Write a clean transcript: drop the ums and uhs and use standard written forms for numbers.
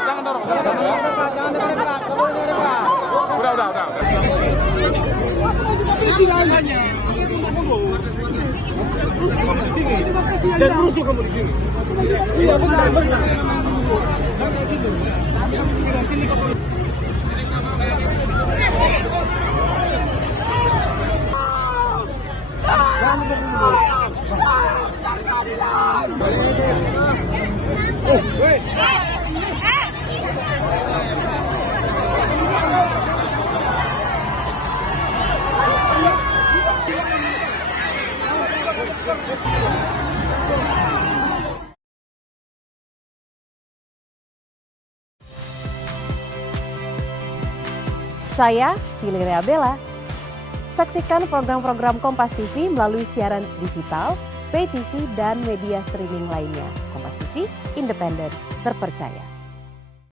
Jangan dorong. Jangan dekat. Udah. Dan rusuh kamu di sini. Iya benar. Saya Valeria Bella. Saksikan program-program Kompas TV melalui siaran digital, pay TV, dan media streaming lainnya. Kompas TV, independen, terpercaya.